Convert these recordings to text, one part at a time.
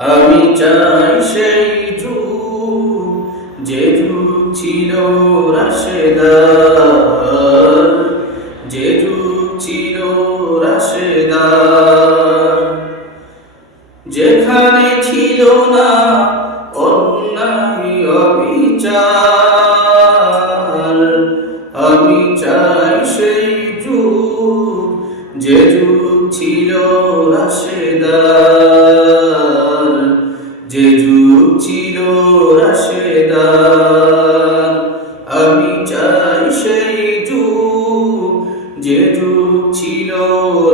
আমি চাই সেই যুগ, যে যুগ ছিল রাশেদার, যে যুগ ছিল রাশেদার, যেখানে ছিল না অন্যায় অবিচার। আমি চাই সেই যুগ, যে যুগ ছিল রাশেদার, যে যুগ ছিল রাশেদার। আমি চাই সেই যুগ, যে যুগ ছিল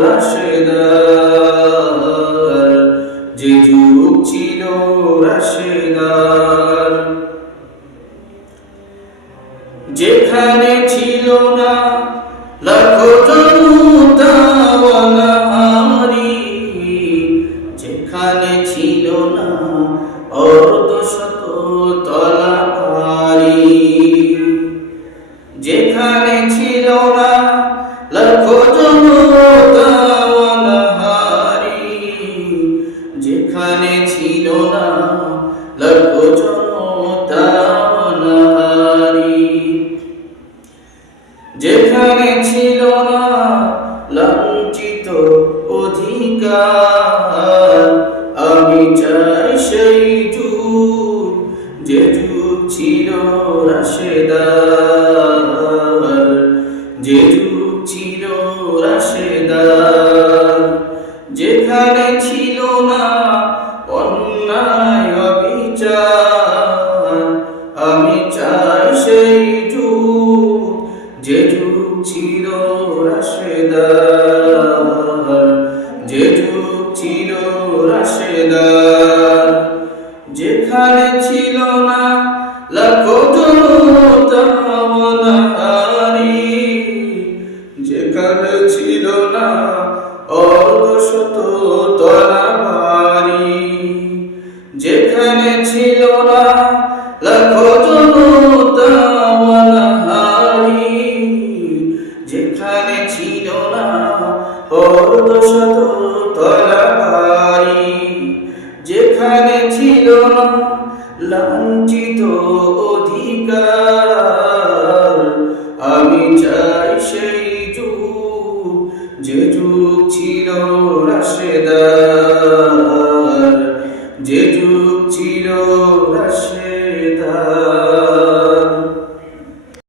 রাশেদার, যে যুগ ছিল রাশেদার। যেখানে ছিল না লাখো জনতা অনাহারী, যেখানে ছিল না অর্ধশত তলাবারি, যেখানে ছিল না লাখো জনতা অনাহারী, যেখানে ছিল না লাখো জনতা অনাহারী, যেখানে ছিল না লাঞ্ছিত অধিকার। আমি চাই সেই যুগ, যে যুগ ছিল রাশেদার, যে যুগ ছিল রাশেদার, যেখানে ছিল না অন্যায় অবিচার। আমি চাই সেই যুগ, যে যুগ ছিল রাশেদার, যে যুগ ছিল রাশেদার, যেখানে ছিল না লাখো জনতা অনাহারী, যেখানে ছিল না অর্ধশত তলাবারি, যেখানে ছিল না লাখো জনতা অনাহারী, যেখানে ছিল না অর্ধশত তলাবারি, যেখানে ছিল না লাঞ্ছিত অধিকার। আমি চাই সেই